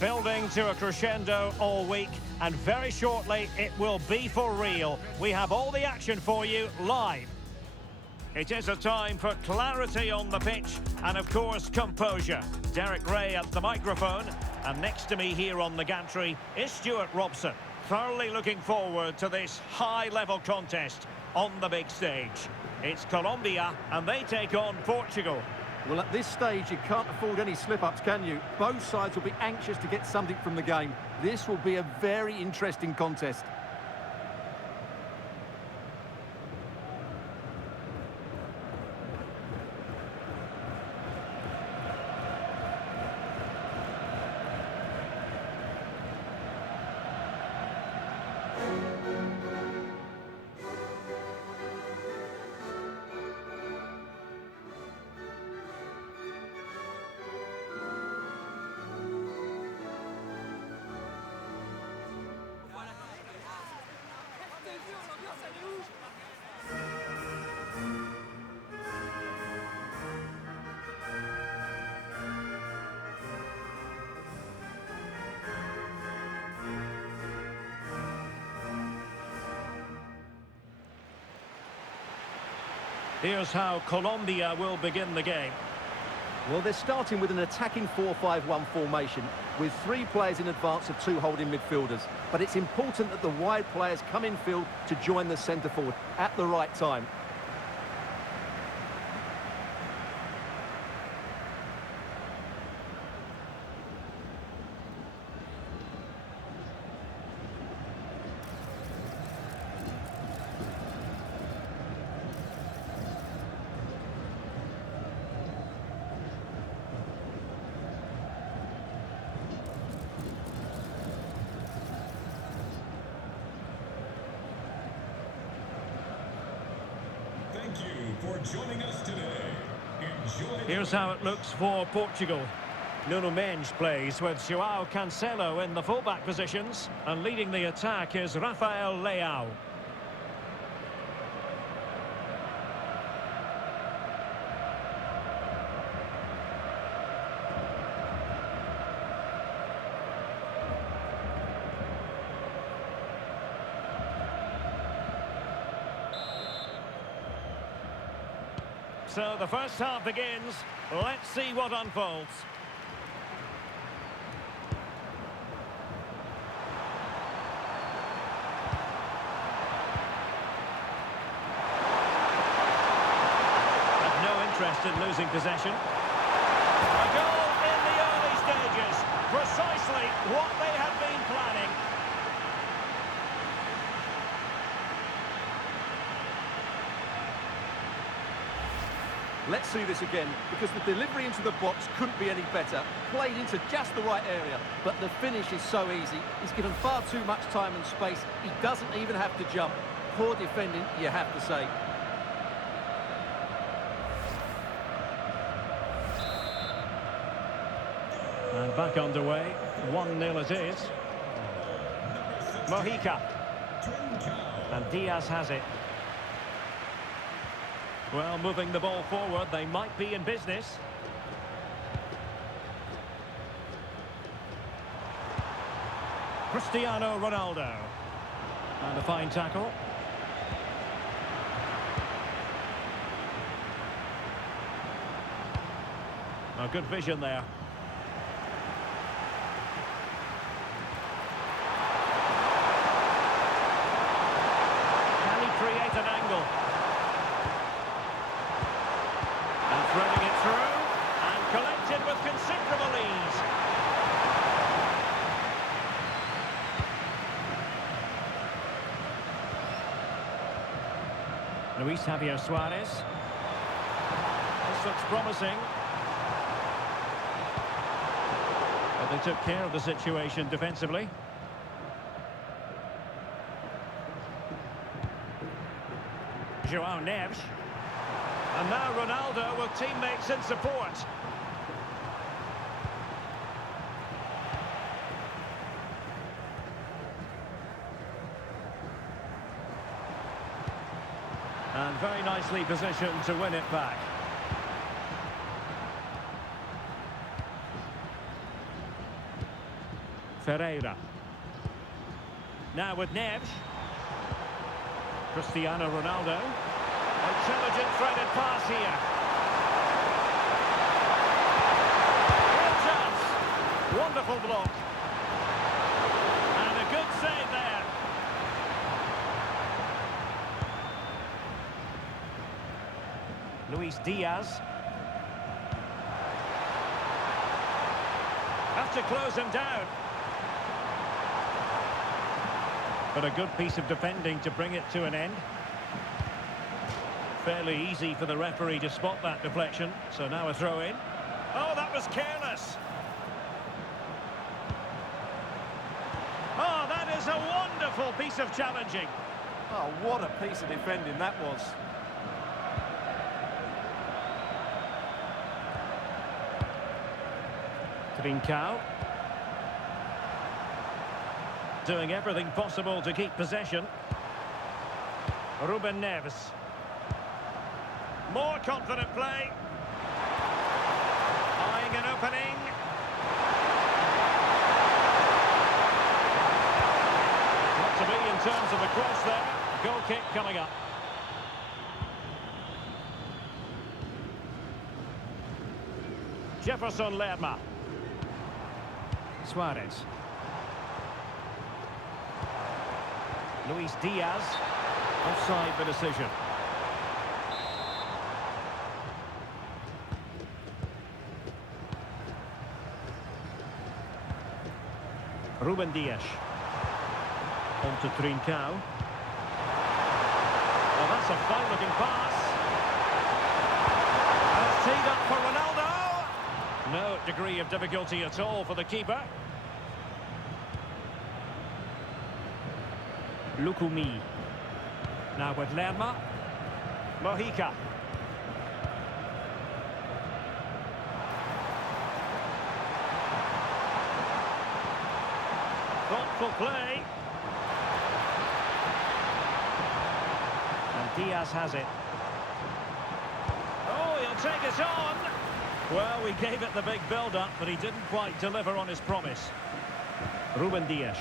Building to a crescendo all week, and very shortly it will be for real. We have all the action for you live. It is a time for clarity on the pitch and, of course, composure. Derek Ray at the microphone, and next to me here on the gantry is Stuart Robson. Thoroughly looking forward to this high-level contest on the big stage. It's Colombia, and they take on Portugal. Well, at this stage, you can't afford any slip-ups, can you? Both sides will be anxious to get something from the game. This will be a very interesting contest. Here's how Colombia will begin the game. Well, they're starting with an attacking 4-5-1 formation with 3 players in advance of 2 holding midfielders. But it's important that the wide players come in field to join the centre forward at the right time. Thank you for joining us today. Enjoy. Here's how it looks for Portugal. Nuno Mendes plays with João Cancelo in the fullback positions, and leading the attack is Rafael Leao. So the first half begins. Let's see what unfolds. Had no interest in losing possession. A goal in the early stages. Precisely what they had been planning. Let's see this again, because the delivery into the box couldn't be any better. Played into just the right area, but the finish is so easy. He's given far too much time and space. He doesn't even have to jump. Poor defending, you have to say. And back underway. 1-0 it is. Mojica. And Diaz has it. Well, moving the ball forward, they might be in business. Cristiano Ronaldo. And a fine tackle. A good vision there. Can he create an angle? Threading it through, and collected with considerable ease. Luis Javier Suarez. This looks promising. But they took care of the situation defensively. João Neves. And now Ronaldo with teammates in support. And very nicely positioned to win it back. Ferreira. Now with Neves. Cristiano Ronaldo. Intelligent threaded pass here. Real chance. Wonderful block. And a good save there. Luis Diaz. Have to close him down. But a good piece of defending to bring it to an end. Fairly easy for the referee to spot that deflection. So now a throw in. Oh, that was careless. Oh, that is a wonderful piece of challenging. Oh, what a piece of defending that was. Trincao. Doing everything possible to keep possession. Ruben Neves. More confident play. Eyeing an opening. Not to be in terms of a cross there. Goal kick coming up. Jefferson Lerma. Suarez. Luis Diaz. Offside the decision. Ruben Dias. On to Trincao. Well, that's a fine-looking pass. That's teed up for Ronaldo. No degree of difficulty at all for the keeper. Lukumi. Now with Lerma. Mojica. Thoughtful play. And Diaz has it. Oh, he'll take it on. Well, we gave it the big build-up, but he didn't quite deliver on his promise. Ruben Dias.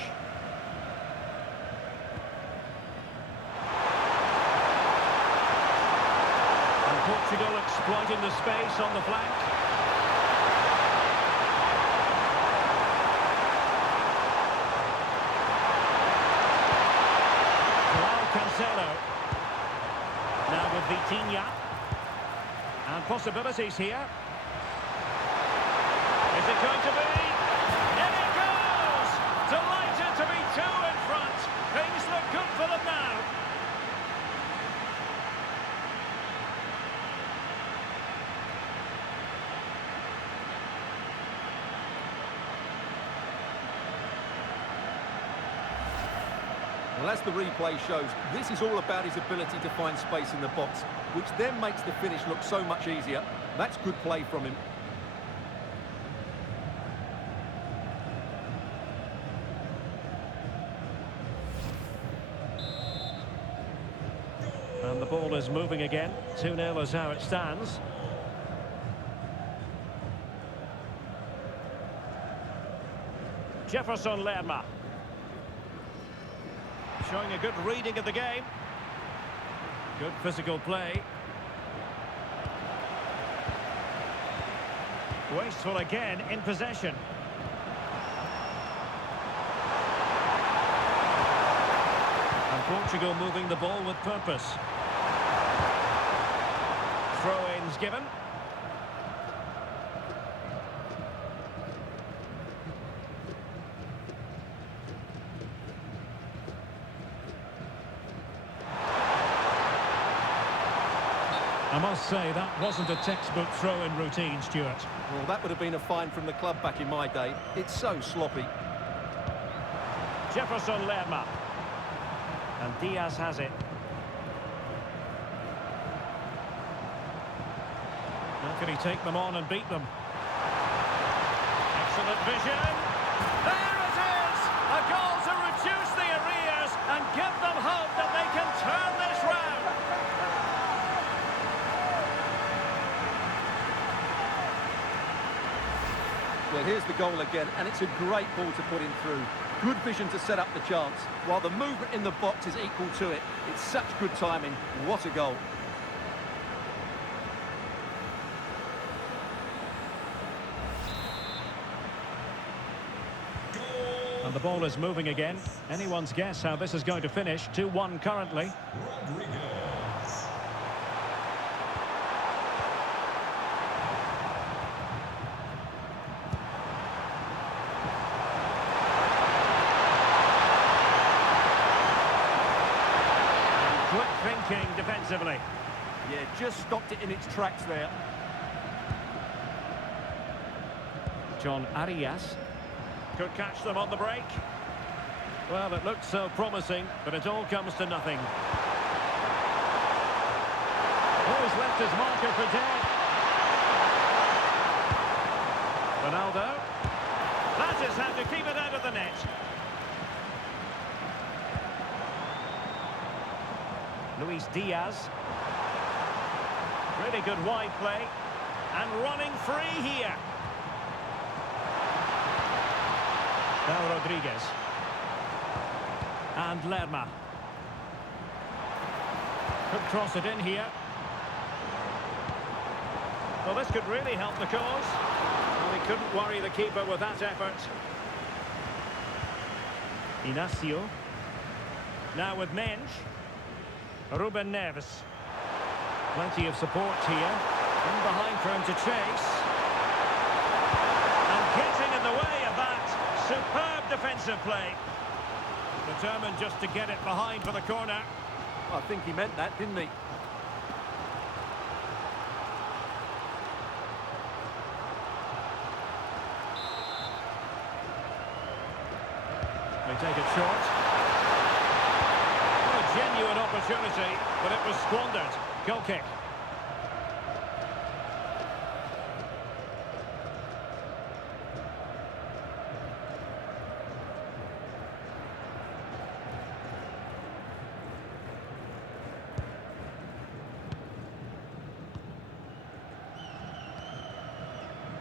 Portugal exploiting the space on the flank. Cancelo. Now with Vitinha. And possibilities here. Is it going to be? In it goes! Delighted to be two in front. Things look good for them now. Well, as the replay shows, this is all about his ability to find space in the box, which then makes the finish look so much easier. That's good play from him. And the ball is moving again. 2-0 is how it stands. Jefferson Lerma. Showing a good reading of the game. Good physical play. Wasteful again in possession. And Portugal moving the ball with purpose. Throw-ins given. I must say, that wasn't a textbook throw-in routine, Stuart. Well, that would have been a fine from the club back in my day. It's so sloppy. Jefferson Lerma. And Diaz has it. How can he take them on and beat them? Excellent vision. There it is! A goal to reduce the arrears and give them hope that they can turn this round. So here's the goal again, and it's a great ball to put him through. Good vision to set up the chance, while the movement in the box is equal to it. It's such good timing. What a goal. And the ball is moving again. Anyone's guess how this is going to finish. 2-1 currently. Rodriguez. Quick thinking defensively. Yeah, just stopped it in its tracks there. John Arias. Could catch them on the break. Well, it looked so promising, but it all comes to nothing. Oh, he's left his marker for dead. Ronaldo. That is how to keep it out of the net. Luis Diaz. Really good wide play. And running free here. Now Rodriguez. And Lerma. Could cross it in here. Well, this could really help the cause. Well, he couldn't worry the keeper with that effort. Inacio. Now with Mensch. Ruben Neves. Plenty of support here. In behind for him to chase. And getting in the way of that. Superb defensive play. Determined just to get it behind for the corner. I think he meant that, didn't he? They take it short. What a genuine opportunity, but it was squandered. Goal kick.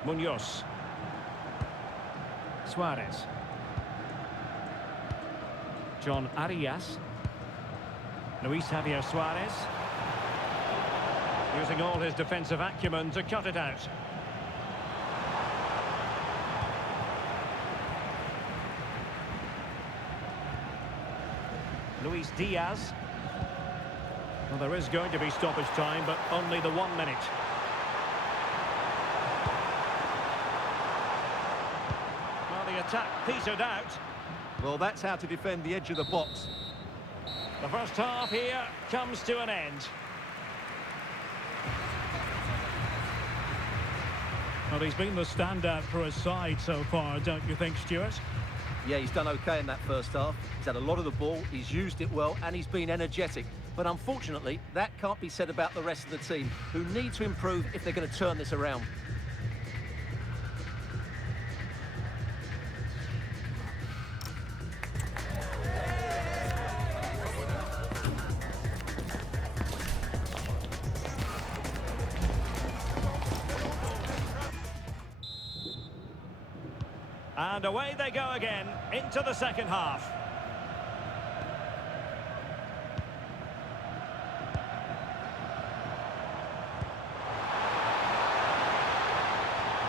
Munoz. Suarez. John Arias. Luis Javier Suarez. Using all his defensive acumen to cut it out. Luis Diaz. Well, there is going to be stoppage time, but only the 1 minute. Attack petered out. Well, that's how to defend the edge of the box. The first half here comes to an end. Well, he's been the standout for his side so far, don't you think, Stuart? Yeah, he's done okay in that first half. He's had a lot of the ball, he's used it well, and he's been energetic. But unfortunately, that can't be said about the rest of the team, who need to improve if they're going to turn this around. And away they go again, into the second half.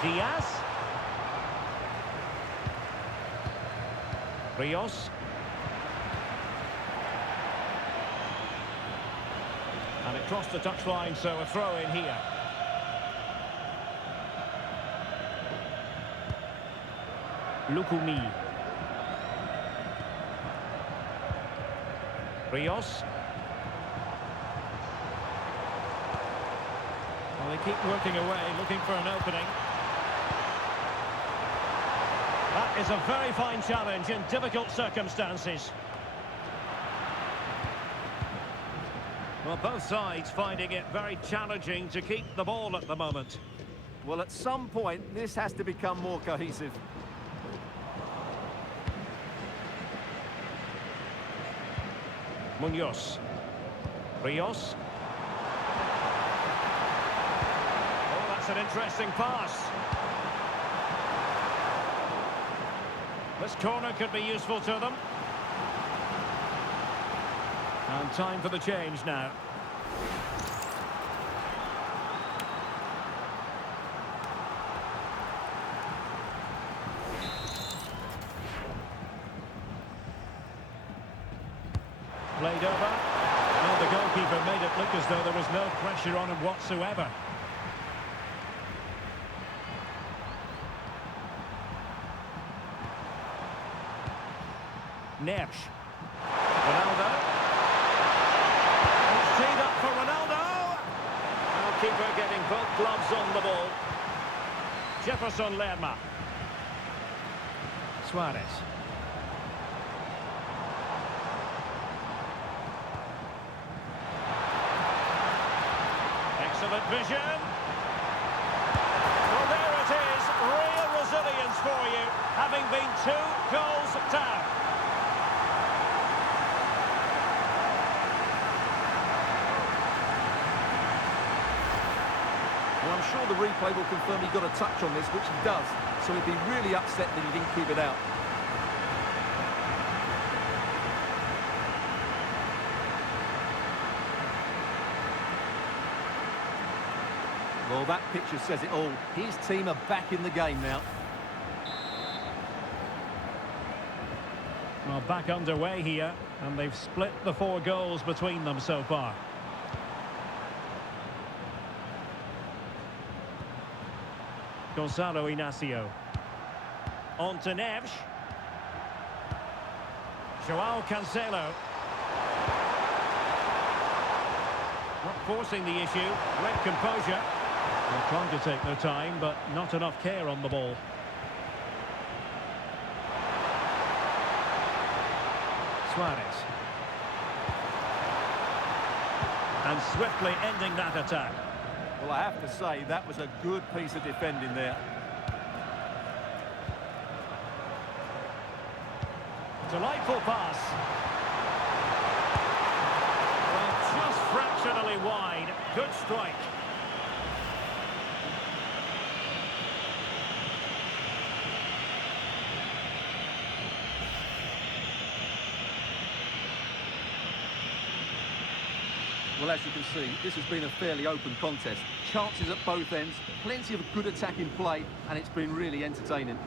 Diaz. Rios. And it crossed the touchline, so a throw in here. Lukumi. Rios. Well, they keep working away, looking for an opening. That is a very fine challenge in difficult circumstances. Well, both sides finding it very challenging to keep the ball at the moment. Well, at some point, this has to become more cohesive. Munoz. Rios. Oh, that's an interesting pass. This corner could be useful to them. And time for the change now. Played over. Well, the goalkeeper made it look as though there was no pressure on him whatsoever. Neves. Ronaldo. It's teed up for Ronaldo. Our keeper getting both gloves on the ball. Jefferson Lerma. Suarez. Excellent vision. Well, there it is. Real resilience for you, having been 2 goals down. Well, I'm sure the replay will confirm he got a touch on this, which he does. So he'd be really upset that he didn't keep it out. Well, that picture says it all. His team are back in the game now. Well, back underway here, and they've split the 4 goals between them so far. Gonzalo Inacio. On to Neves. Joao Cancelo. Not forcing the issue. Great composure. They're trying to take their time, but not enough care on the ball. Suarez. And swiftly ending that attack. Well, I have to say, that was a good piece of defending there. Delightful pass. Well, just fractionally wide. Good strike. Well, as you can see, this has been a fairly open contest. Chances at both ends, plenty of good attacking play, and it's been really entertaining.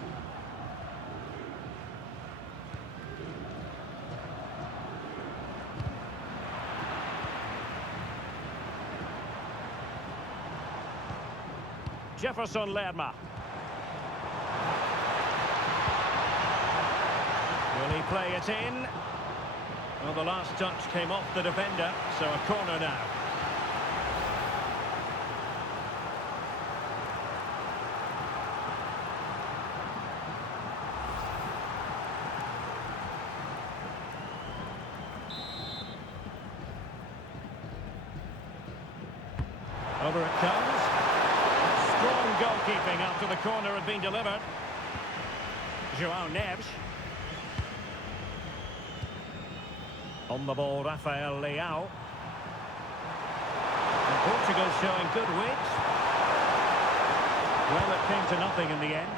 Jefferson Lerma. Will he play it in? Well, the last touch came off the defender, so a corner now. Over it comes. Strong goalkeeping after the corner had been delivered. Joao Neves. On the ball, Rafael Leao. And Portugal showing good wit. Well, it came to nothing in the end.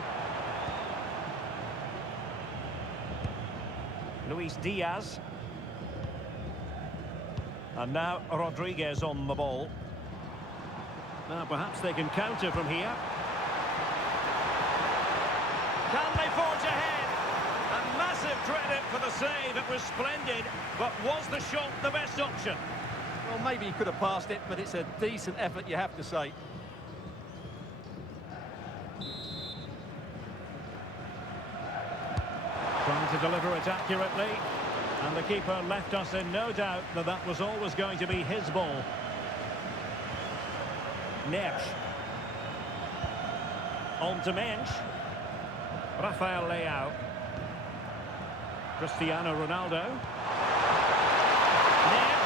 Luis Diaz. And now Rodriguez on the ball. Now perhaps they can counter from here. Can they forge ahead? A massive credit for the save. It was splendid, but was the shot the best option? Well, maybe he could have passed it, but it's a decent effort, you have to say. Trying to deliver it accurately. And the keeper left us in no doubt that that was always going to be his ball. Neves. On to Mensch. Rafael Leao. Cristiano Ronaldo. Neves.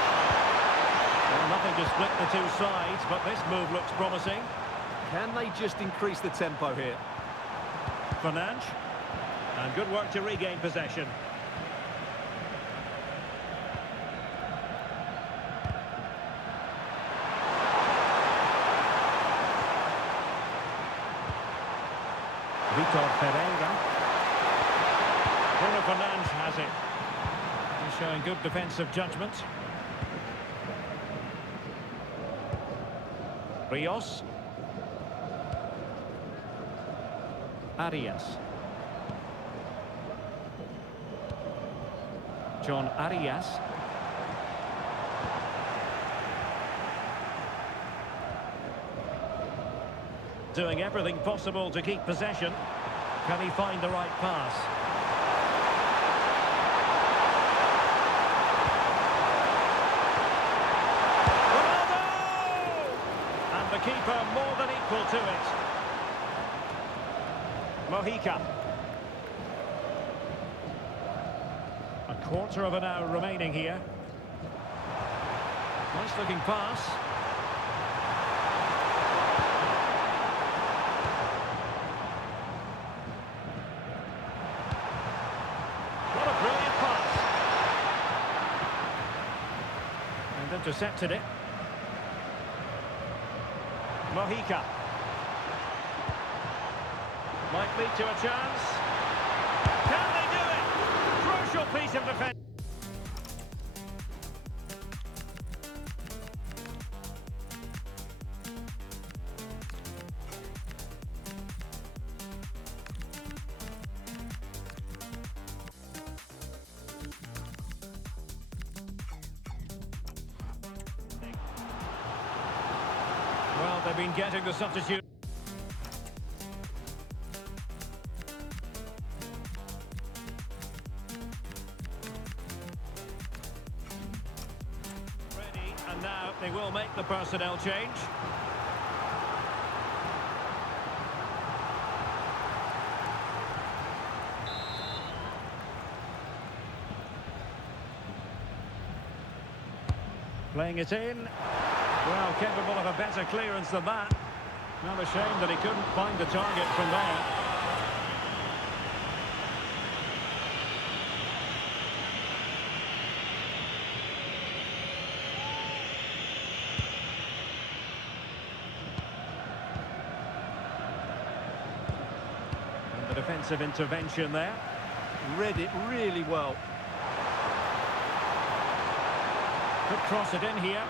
Well, nothing to split the two sides, but this move looks promising. Can they just increase the tempo here? Fernandes. And good work to regain possession. Vitor Pereira. Fernand has it. He's showing good defensive judgment. Rios. Arias. John Arias. Doing everything possible to keep possession. Can he find the right pass? Ronaldo! And the keeper more than equal to it. Mojica. A quarter of an hour remaining here. Nice looking pass. What a brilliant pass. And intercepted it. Mojica. Might lead to a chance. Can they do it? Crucial piece of defence. Well, they've been getting the substitute. Ready, and now they will make the personnel change. Playing it in. Well, capable of a better clearance than that. Not a shame that he couldn't find the target from there. And the defensive intervention there. Read it really well. Could cross it in here.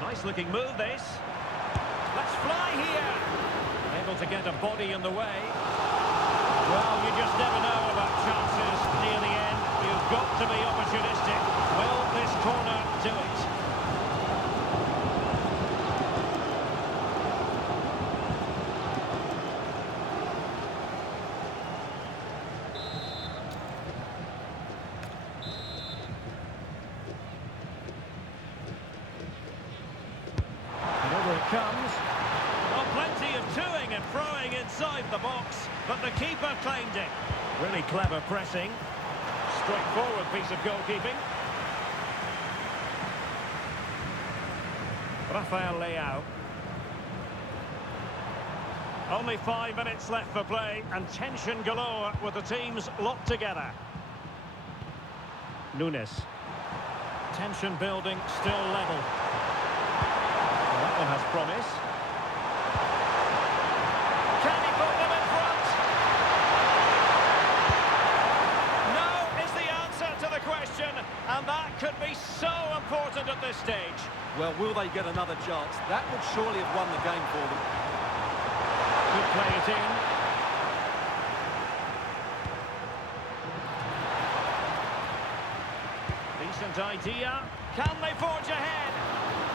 Nice looking move, this. Let's fly here. Able to get a body in the way. Well, you just never know about chances near the end. You've got to be opportunistic. Will this corner do it? Comes. Well, plenty of toing and throwing inside the box, but the keeper claimed it. Really clever pressing. Straightforward piece of goalkeeping. Rafael Leao. Only 5 minutes left for play, and tension galore with the teams locked together. Nunes. Tension building, still level. That one has promise. Can he put them in front? No is the answer to the question, and that could be so important at this stage. Well, will they get another chance? That would surely have won the game for them. Could play it in. Decent idea. Can they forge ahead?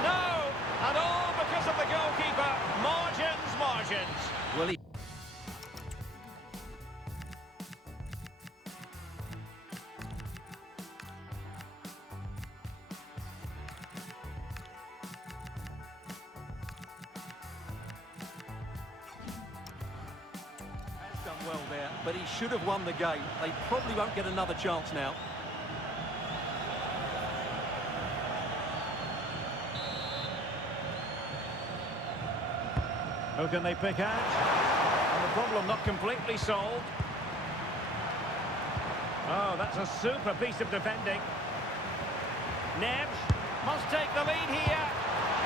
No! And all because of the goalkeeper. Margins, margins. Well, he... has done well there, but he should have won the game. They probably won't get another chance now. Who can they pick out? And the problem not completely solved. Oh, that's a super piece of defending. Neves must take the lead here.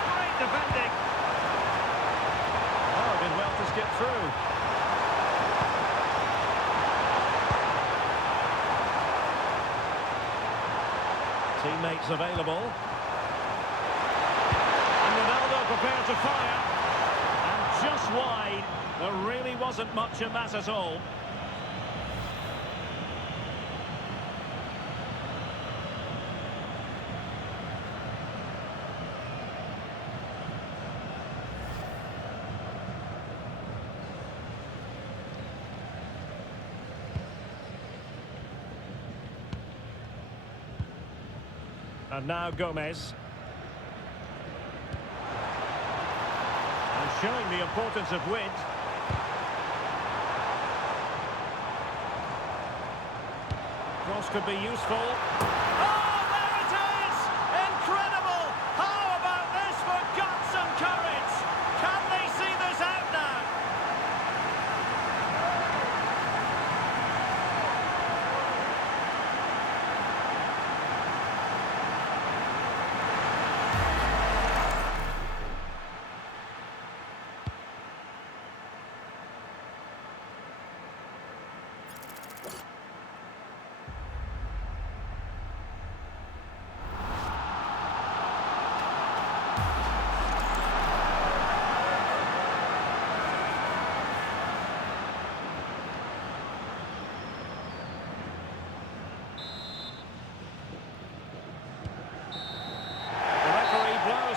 Great defending. Oh, did well to skip through. Teammates available. And Ronaldo prepared to fire. And just wide. There really wasn't much in that at all. And now Gomez. And showing the importance of width. Cross could be useful. Oh, there it is! Incredible! How about this for guts and courage? Can they see this out now?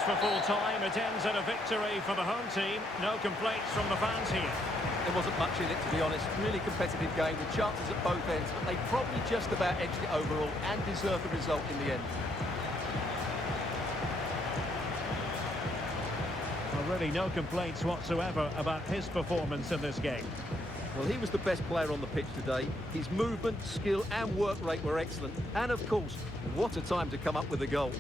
For full time, it ends in a victory for the home team. No complaints from the fans here. There wasn't much in it, to be honest. Really competitive game with chances at both ends, but they probably just about edged it overall and deserved the result in the end. Well, really no complaints whatsoever about his performance in this game. Well, he was the best player on the pitch today. His movement, skill and work rate were excellent. And of course, what a time to come up with a goal.